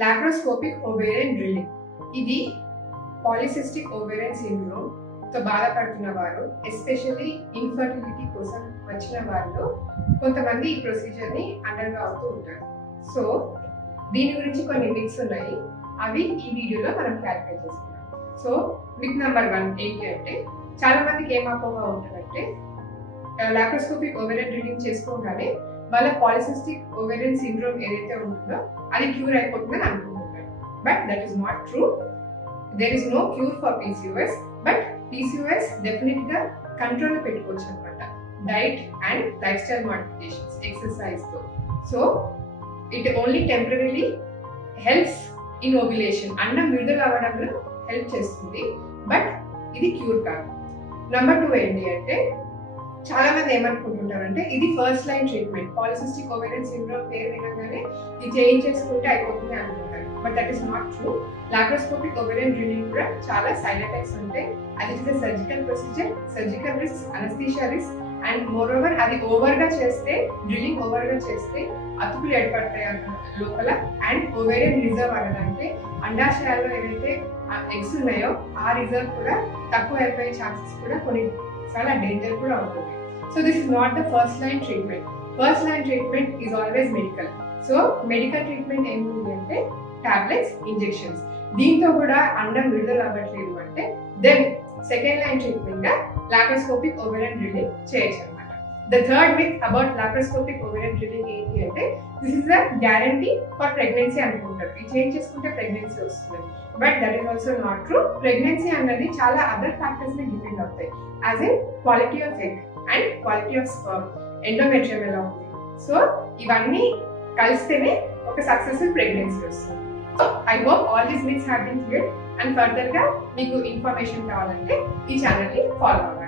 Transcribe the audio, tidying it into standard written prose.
Laparoscopic ovarian drilling. ఇది polycystic ovarian syndrome తో బాధపడుతున్న వారు, ఎస్పెషల్లీ ఇన్ఫర్టిలిటీ కోసం వచ్చిన వారిలో కొంతమంది ఈ ప్రొసీజర్ ని అండర్గా అవుతూ ఉంటారు. సో దీని గురించి కొన్ని మిత్స్ ఉన్నాయి, అవి ఈ వీడియోలో మనం క్లారిఫై చేసుకున్నాం. సో మిత్ నెంబర్ 1 ఏంటి అంటే, చాలా మందికి ఏం అపోహ ఉంటుందంటే లాప్రోస్కోపిక్ ఓవేరియన్ డ్రిల్లింగ్ చేసుకోగానే వాళ్ళ పాలిసిస్టిక్ ఓవేరియన్ సిండ్రోమ్ ఏదైతే ఉంటుందో అది క్యూర్ అయిపోతుందని అనుకుంటున్నారు. But that is not true. There is no cure for PCOS. But PCOS definite గా కంట్రోల్ లో పెట్టుకోవచ్చు అనమాట, diet and lifestyle modifications, exercise తో. So it only temporarily helps in ovulation, అన్నం విడుదల అవ్వడంలో హెల్ప్ చేస్తుంది, బట్ ఇది క్యూర్ కాదు. నెంబర్ 2 ఏంటి అంటే, చాలా మంది ఏమనుకుంటుంటారంటే ఇది first line treatment, polycystic ovarian syndrome పేరు వినగానే ఇది చేయించేసుకుంటే అయిపోతుంది అనుకుంటారు. But that is not true. Laparoscopic ovarian drilling కూడా చాలా సైడ్ ఎఫెక్ట్స్ ఉంటాయి. అది is surgical procedure, surgical risk, anaesthesia risk, and more over అది ఓవర్గా చేస్తే, డ్రిల్లింగ్ ఓవర్గా చేస్తే అతుకులు ఏర్పడతాయి లోపల, అండ్ ఓవేరియన్ రిజర్వ్ అవ్వడానికి అండాశయాల్లో ఏదైతే ఎగ్స్ ఉన్నాయో ఆ రిజర్వ్ కూడా తక్కువ అయిపోయే ఛాన్సెస్ కూడా కొన్ని చాలా డేంజర్ కూడా ఉంటుంది. So this is not the first line treatment. First line treatment is always medical. So medical treatment ఏముంది అంటే టాబ్లెట్స్, ఇంజెక్షన్స్. దీంతో కూడా అండం విడుదల అవ్వట్లేదు అంటే దెన్ సెకండ్ లైన్ ట్రీట్మెంట్ గా లాప్రోస్కోపిక్ ఓవేరియన్ డ్రిల్లింగ్ చేయొచ్చు అనమాట. The third myth about laparoscopic ovarian drilling ఏంటి అంటే, this is the guarantee for pregnancy అనుకుంటారు, ఇది చేంజ్ చేసుకుంటే ప్రెగ్నెన్సీ వస్తుంది. But that is also not true. Pregnancy అన్నది చాలా అదర్ ఫ్యాక్టర్స్ మీద డిపెండ్ అవుతాయి, as in quality of egg and quality of sperm, endometrium ఎలా ఉంది. సో ఇవన్నీ కలిస్తేనే ఒక సక్సెస్ఫుల్ ప్రెగ్నెన్సీ వస్తుంది. So I hope all these myths have been clear. And further గా మీకు ఇన్ఫర్మేషన్ కావాలంటే ఈ ఛానల్ ని ఫాలో అవ్వండి.